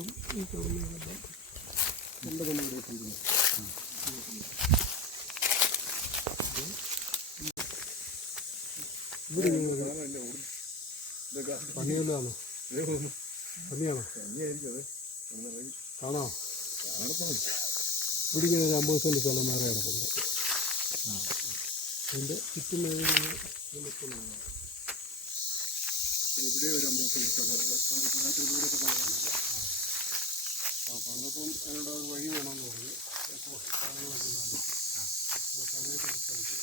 അപ്പം ഈ തുടങ്ങിയ എൻ്റെ തന്നെ ഇവിടെ കൊണ്ടുവരും. പണിയല്ലാണോ? പന്നിയാണോ? കാണാം. ഇവിടെ ഇങ്ങനെ ഒരു 50 സെൻറ്റ് സ്ഥലം മാറി കിടപ്പുണ്ട്. അതിൻ്റെ ചുറ്റും ഇവിടെ ഒരു 50 സെൻറ്റ് സ്ഥലം വീടൊക്കെ പണിതില്ല. പണിതപ്പം അതിനോട് വഴി വേണമെന്ന് പറഞ്ഞു. സാധനങ്ങളൊക്കെ ഉണ്ടാകും. കടയൊക്കെ അടുത്തായിട്ട്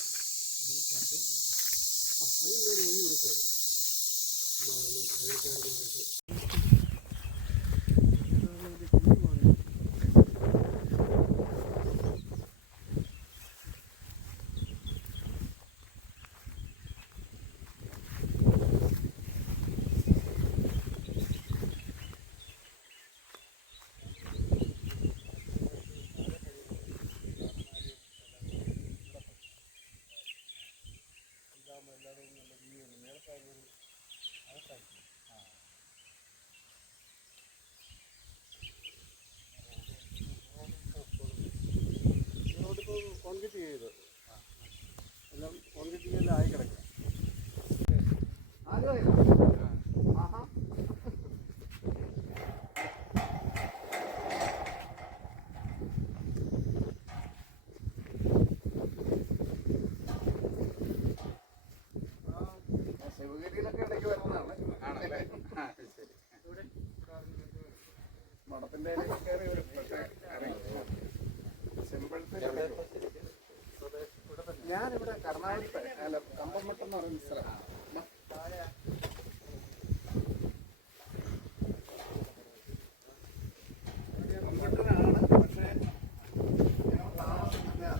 അതിൻ്റെ ഒരു വഴി കൊടുക്കുക. വഴിക്കാരുമായിട്ട് കോൺക്രീറ്റ് ചെയ്ത് എല്ലാം കോൺക്രീറ്റ് എല്ലാം ആയി കിടക്കുക. ശിവഗിരിയിലൊക്കെ ഇടയ്ക്ക് വരുന്നതാണ്. മഠത്തിൻ്റെ കയറി വരും. ഞാനിവിടെ കർണാടകത്തെ അല്ല കമ്പംമട്ടം എന്ന് പറയുന്ന സ്ഥലമാണ്. കമ്പംമട്ടനാണ്. പക്ഷേ ഞങ്ങൾ താമസിക്കുന്നത്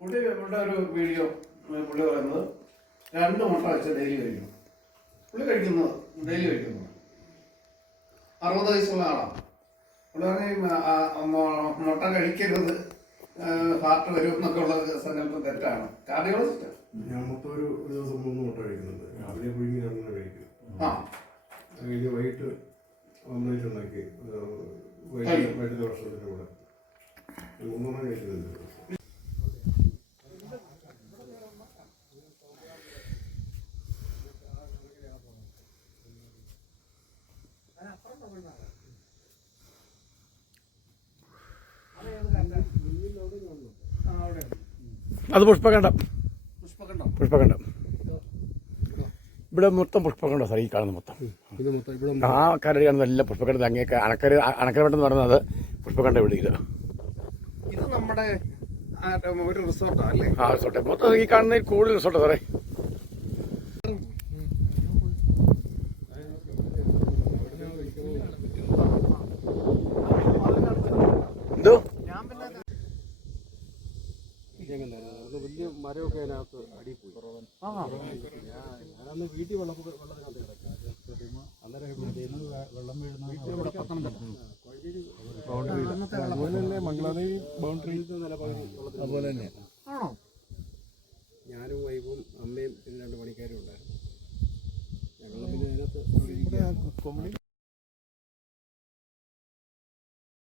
പുള്ളിയുടെ ഒരു വീഡിയോ പുള്ളി പറയുന്നത് 2 മുട്ട വെച്ച് ഡെയിലി കഴിക്കുന്നു. പുള്ളി കഴിക്കുന്നത് ഡെയിലി കഴിക്കുന്നു. 60 വയസ്സുള്ള ആളാണ്. പുള്ളി പറഞ്ഞ മുട്ട കഴിക്കരുത്, ഹാർട്ട് വരും എന്നൊക്കെ ഉള്ള സങ്കല്പം തെറ്റാണ്. കാർഡിയോളജിസ്റ്റ് ഞാൻ മൊത്തം ഒരു ദിവസം 3 മുട്ട കഴിക്കുന്നുണ്ട്. രാവിലെ പുഴുങ്ങി അങ്ങനെ കഴിക്കും. കഴിഞ്ഞ് വൈകിട്ട് ഓംലേറ്റ് ഉണ്ടാക്കി വൈകിട്ട് ഭക്ഷണത്തിൻ്റെ കൂടെ 3 കഴിക്കുന്നുണ്ട്. അത് പുഷ്പകണ്ഠം. ഇവിടെ മൊത്തം പുഷ്പകണ്ഠം സാർ. ഈ കാണുന്ന മൊത്തം ആ കരടി കാണുന്ന എല്ലാം പുഷ്പകണ്ഠം. അങ്ങേക്ക് അണക്കരവട്ടം പറയുന്നത് പുഷ്പകണ്ഠം. ഇവിടെ ഇത് നമ്മുടെ ഒരു റിസോർട്ടാണ് അല്ലേ? ആ റിസോർട്ട് മൊത്തം ഈ കാണുന്ന കൂടുതൽ റിസോർട്ടാണ് സാറേ. എന്തോ വലിയ മരമൊക്കെ അതിനകത്ത് അടിയിൽ പോയി. ഞാനന്ന് വീട്ടിൽ വെള്ളത്തിനകത്ത് കിടക്കാം. അന്നേരം വെള്ളം വീഴുന്ന മംഗളാദേവി ബൗണ്ടറി അതുപോലെ തന്നെ ആണോ? ഞാനും വൈഫും അമ്മയും പിന്നെ 2 പണിക്കാരും ഉണ്ടായിരുന്നു. ഞങ്ങൾ പിന്നെ അതിനകത്ത്